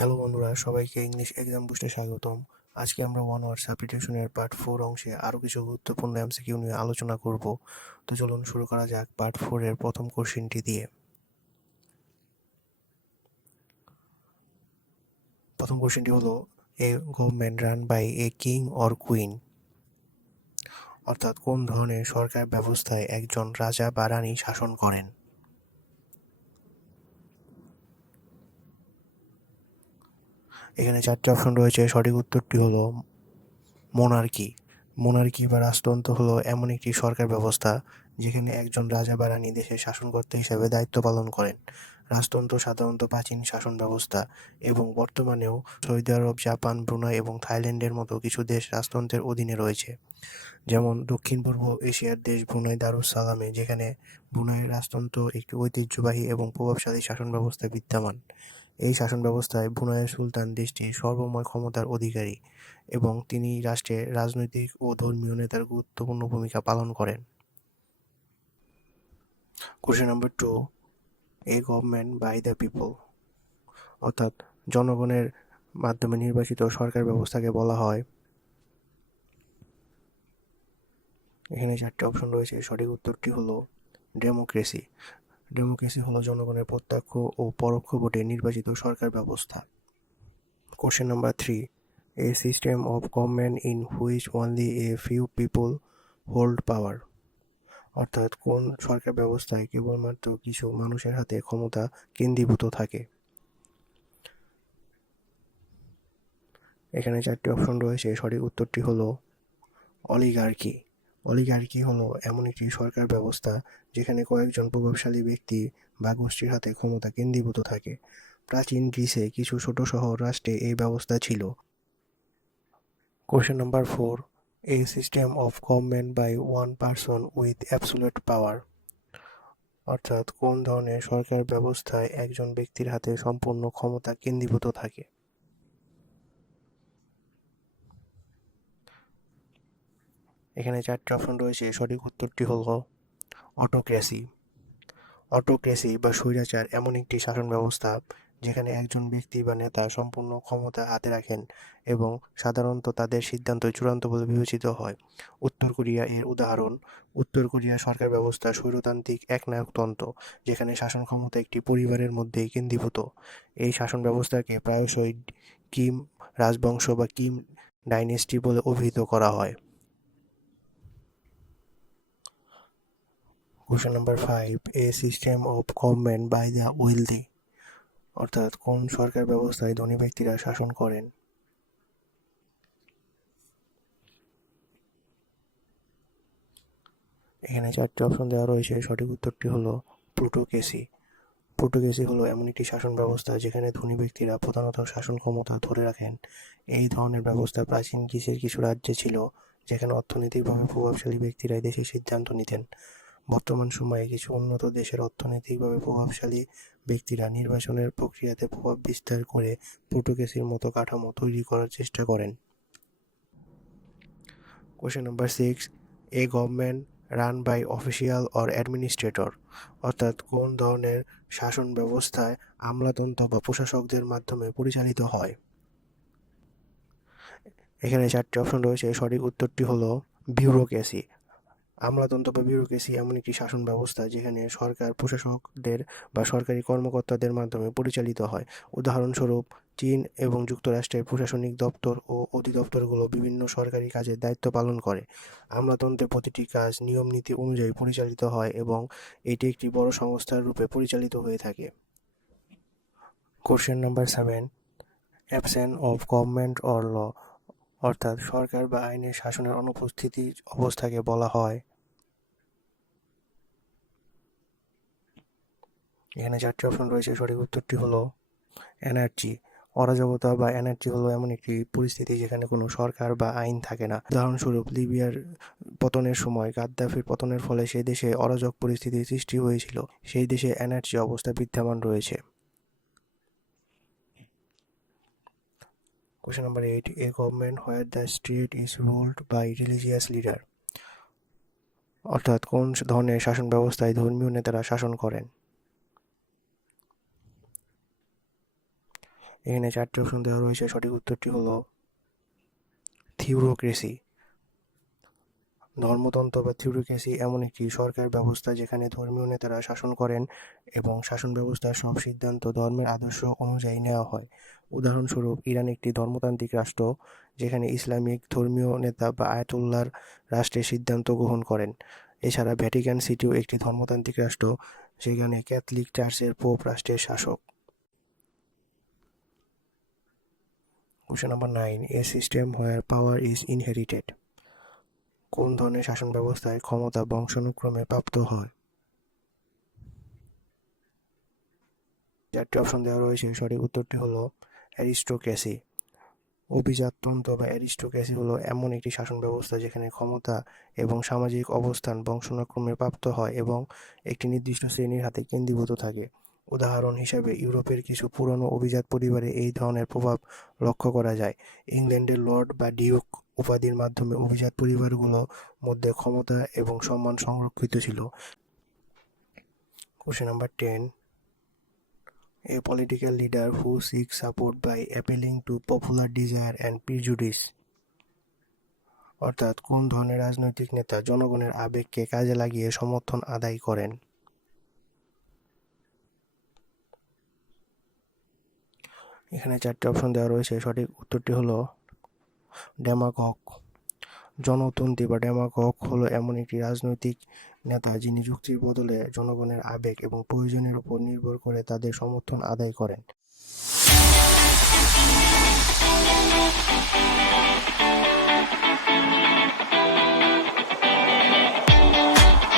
Hello বন্ধুরা, সবাইকে English exam বুস্টে স্বাগতম। আজকে আমরা 1 ওয়ার্ড সাবস্টিটিউশনের পার্ট 4 অংশে আরও কিছু গুরুত্বপূর্ণ এমসিকিউ নিয়ে আলোচনা করব। তো চলুন শুরু করা যাক পার্ট 4 এর প্রথম কোশ্চেনটি দিয়ে। প্রথম কোশ্চেনটি হলো, a government run by a king or queen, অর্থাৎ কোন ধরনের সরকার ব্যবস্থায় একজন রাজা বা রানী শাসন করেন। এখানে 4টি অপশন রয়েছে। সঠিক উত্তরটি হলো মোনার্কি। মোনার্কি বা রাজতন্ত্র হলো এমন একটি সরকার ব্যবস্থা যেখানে একজন রাজা বা রানী দেশের শাসনকর্তা হিসেবে দায়িত্ব পালন করেন। রাজতন্ত্র সাধারণত প্রাচীন শাসন ব্যবস্থা এবং বর্তমানেও সৌদি আরব, জাপান, ব্রুনাই এবং থাইল্যান্ডের মতো কিছু দেশ রাজতন্ত্রের অধীনে রয়েছে। যেমন দক্ষিণ পূর্ব এশিয়ার দেশ ব্রুনাই দারুস সালামে, যেখানে ব্রুনাইয়ের রাজতন্ত্র একটি ঐতিহ্যবাহী এবং প্রভাবশালী শাসন ব্যবস্থায় বিদ্যমান। এই শাসন ব্যবস্থায় ব্রুনাইয়ের সুলতান দেশটির সর্বময় ক্ষমতার অধিকারী এবং তিনি রাষ্ট্রের রাজনৈতিক ও ধর্মীয় নেতার গুরুত্বপূর্ণ ভূমিকা পালন করেন। Question number 2, a government by the people, অর্থাৎ জনগণের মাধ্যমে নির্বাচিত সরকার ব্যবস্থাকে বলা হয়। এখানে 4টি অপশন রয়েছে। সঠিক উত্তরটি হলো ডেমোক্রেসি। ডেমোক্রেসি হলো জনগণের প্রত্যক্ষ ও পরোক্ষ ভোটে নির্বাচিত সরকার ব্যবস্থা। Question number 3, A system of government in which only a few people hold পাওয়ার, অর্থাৎ কোন সরকার ব্যবস্থায় কেবলমাত্র কিছু মানুষের হাতে ক্ষমতা কেন্দ্রীভূত থাকে। এখানে 4টি অপশন রয়েছে। সঠিক উত্তরটি হলো অলিগার্কি। অলিগার্কি হলো এমন একটি সরকার ব্যবস্থা যেখানে কয়েকজন প্রভাবশালী ব্যক্তি বা গোষ্ঠীর হাতে ক্ষমতা কেন্দ্রীভূত থাকে। প্রাচীন গ্রিসে কিছু ছোট শহর রাষ্ট্রে এই ব্যবস্থা ছিল। Question number 4, a system of government by one person with absolute power, অর্থাৎ কোন ধরনের সরকার ব্যবস্থায় একজন ব্যক্তির হাতে সম্পূর্ণ ক্ষমতা কেন্দ্রীভূত থাকে। এখানে 4টি অপশন রয়েছে। সঠিক উত্তরটি হলো অটোক্রেসি। অটোক্রেসি বা স্বৈরাচার এমন একটি শাসন ব্যবস্থা যেখানে একজন ব্যক্তি বা নেতা সম্পূর্ণ ক্ষমতা হাতে রাখেন এবং সাধারণত তাদের সিদ্ধান্ত চূড়ান্ত বলে বিবেচিত হয়। উত্তর কোরিয়া এর উদাহরণ। উত্তর কোরিয়া সরকার ব্যবস্থা স্বৈরতান্ত্রিক একনায়কতন্ত্র যেখানে শাসন ক্ষমতা একটি পরিবারের মধ্যেই কেন্দ্রীভূত। এই শাসন ব্যবস্থাকে প্রায়শই কিম রাজবংশ বা কিম ডাইনেস্টি বলে অভিহিত করা হয়। Question number 5, a system of government by the wealthy, অর্থাৎ কোন সরকার ব্যবস্থায় ধনী ব্যক্তিরা শাসন করেন। এখানে 4টি অপশন দেওয়া রয়েছে। সঠিক উত্তরটি হলো প্লুটোক্রেসি। প্লুটোক্রেসি হলো এমন একটি শাসন ব্যবস্থা যেখানে ধনী ব্যক্তিরা প্রধানত শাসন ক্ষমতা ধরে রাখেন। এই ধরনের ব্যবস্থা প্রাচীন গ্রিসের কিছু রাজ্যে ছিল যেখানে অর্থনৈতিকভাবে প্রভাবশালী ব্যক্তিরাই দেশের সিদ্ধান্ত নিতেন। বর্তমান সময়ে কিছু উন্নত দেশের অর্থনৈতিকভাবে প্রভাবশালী ব্যক্তিরা নির্বাচনের প্রক্রিয়াতে প্রভাব বিস্তার করে প্লুটোক্রেসির মতো কাঠামো তৈরি করার চেষ্টা করেন। Question number 6, a government run by official or administrator, অর্থাৎ কোন ধরনের শাসন ব্যবস্থায় আমলাতন্ত্র বা প্রশাসকদের মাধ্যমে পরিচালিত হয়। এখানে 4টি অপশন রয়েছে। সঠিক উত্তরটি হলো বিউরোক্রেসি। আমলাতন্ত্র বা বিউরোক্রেসি এমন একটি শাসন ব্যবস্থা যেখানে সরকার প্রশাসকদের বা সরকারি কর্মকর্তাদের মাধ্যমে পরিচালিত হয়। উদাহরণস্বরূপ চীন এবং যুক্তরাষ্ট্রের প্রশাসনিক দপ্তর ও অধিদপ্তরগুলো বিভিন্ন সরকারি কাজের দায়িত্ব পালন করে। আমলাতন্ত্রে প্রতিটি কাজ নিয়ম নীতি অনুযায়ী পরিচালিত হয় এবং এটি একটি বড় সংস্থার রূপে পরিচালিত হয়ে থাকে। Question number 7, absence of government or law, অর্থাৎ সরকার বা আইনের শাসনের অনুপস্থিতি অবস্থাকে বলা হয়। এখানে 4টি অপশন রয়েছে। সঠিক উত্তরটি হলো অ্যানার্চি। অরাজকতা বা অ্যানার্চি হলো এমন একটি পরিস্থিতি যেখানে কোনো সরকার বা আইন থাকে না। উদাহরণস্বরূপ লিবিয়ার পতনের সময় গাদ্দাফির পতনের ফলে সেই দেশে অরাজক পরিস্থিতির সৃষ্টি হয়েছিল। সেই দেশে অ্যানার্চি অবস্থা বিদ্যমান রয়েছে। Question number 8, a government where the state is ruled by religious leader, অর্থাৎ কোন ধরনের শাসন ব্যবস্থায় ধর্মীয় নেতারা শাসন করেন। এখানে 4টি অপশন দেওয়া রয়েছে, সঠিক উত্তরটি হলো থিওক্রেসি। ধর্মতন্ত্র বা থিওক্রেসি এমন একটি সরকার ব্যবস্থা যেখানে ধর্মীয় নেতারা শাসন করেন এবং শাসন ব্যবস্থার সব সিদ্ধান্ত ধর্মের আদর্শ অনুযায়ী নেওয়া হয়। উদাহরণস্বরূপ, ইরান একটি ধর্মতান্ত্রিক রাষ্ট্র যেখানে ইসলামিক ধর্মীয় নেতা বা আয়াতুল্লাহর রাষ্ট্রের সিদ্ধান্ত গ্রহণ করেন। এছাড়া ভ্যাটিকান সিটিও একটি ধর্মতান্ত্রিক রাষ্ট্র যেখানে ক্যাথলিক চার্চের পোপ রাষ্ট্রের শাসক। Question number 9, a system where power is inherited. কোন ধরনের শাসন ব্যবস্থায় ক্ষমতা বংশানুক্রমে প্রাপ্ত হয়? 4টি অপশন দেওয়া রয়েছে, সঠিক উত্তরটি হলো অ্যারিস্টোক্রেসি। অভিজাততন্ত্র বা অ্যারিস্টোক্রেসি হলো এমন একটি শাসন ব্যবস্থা যেখানে ক্ষমতা এবং সামাজিক অবস্থান বংশানুক্রমে প্রাপ্ত হয় এবং একটি নির্দিষ্ট শ্রেণীর হাতে কেন্দ্রীভূত থাকে। উদাহরণ হিসাবে ইউরোপের কিছু পুরনো অভিজাত পরিবারে এই ধরনের প্রভাব লক্ষ্য করা যায়। ইংল্যান্ডের লর্ড বা ডিউক উপাধির মাধ্যমে অভিজাত পরিবারগুলোর মধ্যে ক্ষমতা এবং সম্মান সংরক্ষিত ছিল। Question number 10, a political leader who seeks support by appealing to popular desire and prejudice। অর্থাৎ কোন ধরনের রাজনৈতিক নেতা জনগণের আবেগকে কাজে লাগিয়ে সমর্থন আদায় করেন? এখানে 4টি অপশন দেওয়া রয়েছে, সঠিক উত্তরটি হলো ডেমাগগ। জনতন্ত্রী বা ডেমাগগ হলো এমন একটি রাজনৈতিক নেতা যিনি যুক্তির বদলে জনগণের আবেগ এবং প্রয়োজনের উপর নির্ভর করে তাদের সমর্থন আদায় করেন।